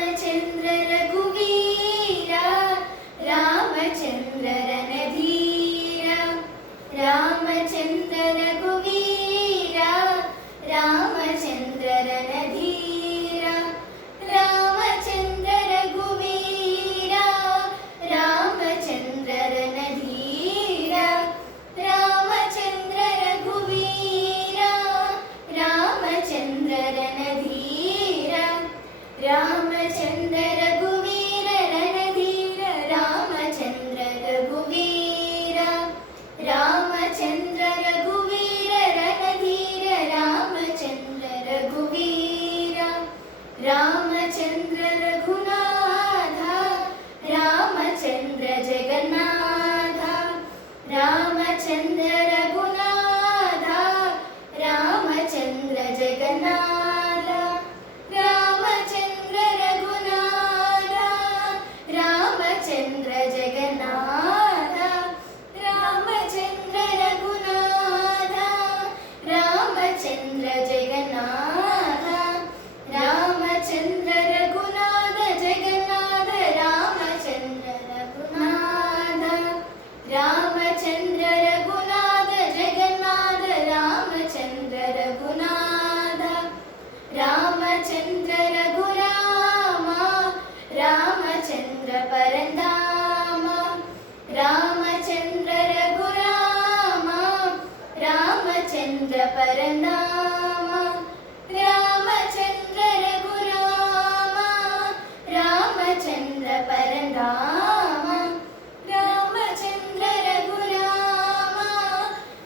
ರಾಮಚಂದ್ರ ರಘುವೀರ ರಾಮಚಂದ್ರ ರಣಧೀರ ರಾಮಚಂದ್ರ ರಘುವೀರ ರಾಮಚಂದ್ರ ರಣಧೀರ ರಾಮಚಂದ್ರ ರಘುವೀರ ರಾಮಚಂದ್ರ ರಣಧೀರ ರಾಮಚಂದ್ರ ರಘುವೀರ ರಾಮಚಂದ್ರ ರಣಧೀರ ರಾಮಚಂದ್ರ ರಘುವೀರ ರಣಧೀರ ರಾಮಚಂದ್ರ ರಘುವೀರ ರಾಮಚಂದ್ರ ರಘುವೀರ ರಣಧೀರ ರಾಮಚಂದ್ರ ರಘುವೀರ ರಾಮಚಂದ್ರ ರಘುನಾಥ ರಾಮಚಂದ್ರ ಜಗನ್ನಾಥ ರಾಮಚಂದ್ರ ರಘುನಾಥ ರಾಮಚಂದ್ರ ಜಗನ್ನಾಥ ರಾಮಚಂದ್ರ ರಘುನಾಥ ರಾಮಚಂದ್ರ ಜಗನ್ನಾಥ ರಾಮಚಂದ್ರ ರಘುನಾಥ ರಾಮಚಂದ್ರ ಜಗನ್ನಾಥ ರಾಮಚಂದ್ರ ರಘುನಾಥ ಜಗನ್ನಾಥ ರಾಮಚಂದ್ರ ರಘುನಾಥ ರಾಮಚಂದ್ರ ರಘುನಾಥ ಜಗನ್ನಾಥ ರಾಮಚಂದ್ರ ರಘುನಾಥ ರಾಮಚಂದ್ರ ರಘುರಾಮ ರಾಮಚಂದ್ರ ಪರಂಧಾಮ ರಾಮಚಂದ್ರ ರಘುರಾಮ ರಾಮಚಂದ್ರ ಪರಂಧಾಮ ರಾಮಚಂದ್ರ ರಘುರಾಮ ರಾಮಚಂದ್ರ ಪರಂಧಾಮ ರಾಮಚಂದ್ರ ರಘುರಾಮ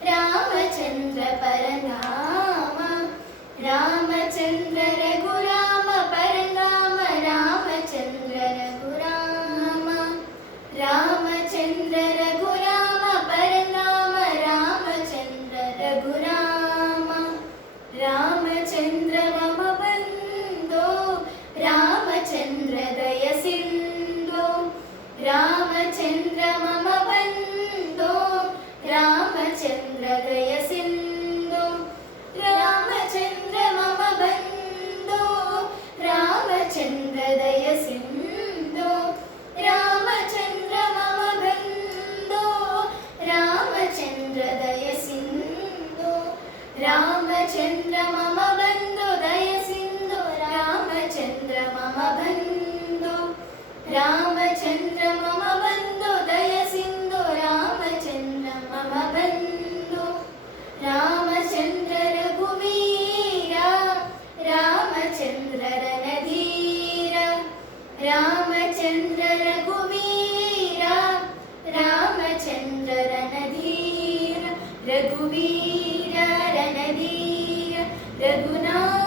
ರಾಮಚಂದ್ರ ಪರಂಧಾಮ ರಾಮಚಂದ್ರ ರಘುರಾಮ ಪರಂಧಾಮ ರಾಮಚಂದ್ರ ರಘುರಾಮ ರಾಮಚಂದ್ರ ರಘುರಾಮ ಪರಂಧಾಮ ರಾಮಚಂದ್ರ ರಘುರಾಮ ರಾಮಚಂದ್ರ ಮಮ ಬಂಧೋ ರಾಮಚಂದ್ರ ದಯ ಸಿಂಧೋ ರಾಮಚಂದ್ರ ಮಮ ಬಂಧೋ ರಾಮಚಂದ್ರ ದಯ ಸಿಂಧೋ ರಾಮಚಂದ್ರ ಮಮ ಬಂಧೋ ರಾಮಚಂದ್ರ ದಯ ಸಿಂಧೋ ರಾಮಚಂದ್ರ ಮಮ ಬಂಧೋ ರಾಮಚಂದ್ರ ದಯ ಸಿಂಧೋ ರಾಮಚಂದ್ರ ಮಮ ಬಂಧೋ ದಯ ಸಿಂಧೋ ರಾಮಚಂದ್ರ ಮಮ ಬಂಧೋ ರಾಮಚಂದ್ರ ಮಮ ಬಂಧೋ ದಯ ಸಿಂಧೋ ರಾಮಚಂದ್ರ ಮಮ ಬಂಧೋ ರಾಮಚಂದ್ರ ರಘುವೀರ ರಾಮಚಂದ್ರ ರಣಧೀರ ರಾಮಚಂದ್ರ ರಘುವೀರ ರಾಮಚಂದ್ರ ರಣಧೀರ ರಘುವೀರ ರಣಧೀರ ರಘುನಾಥ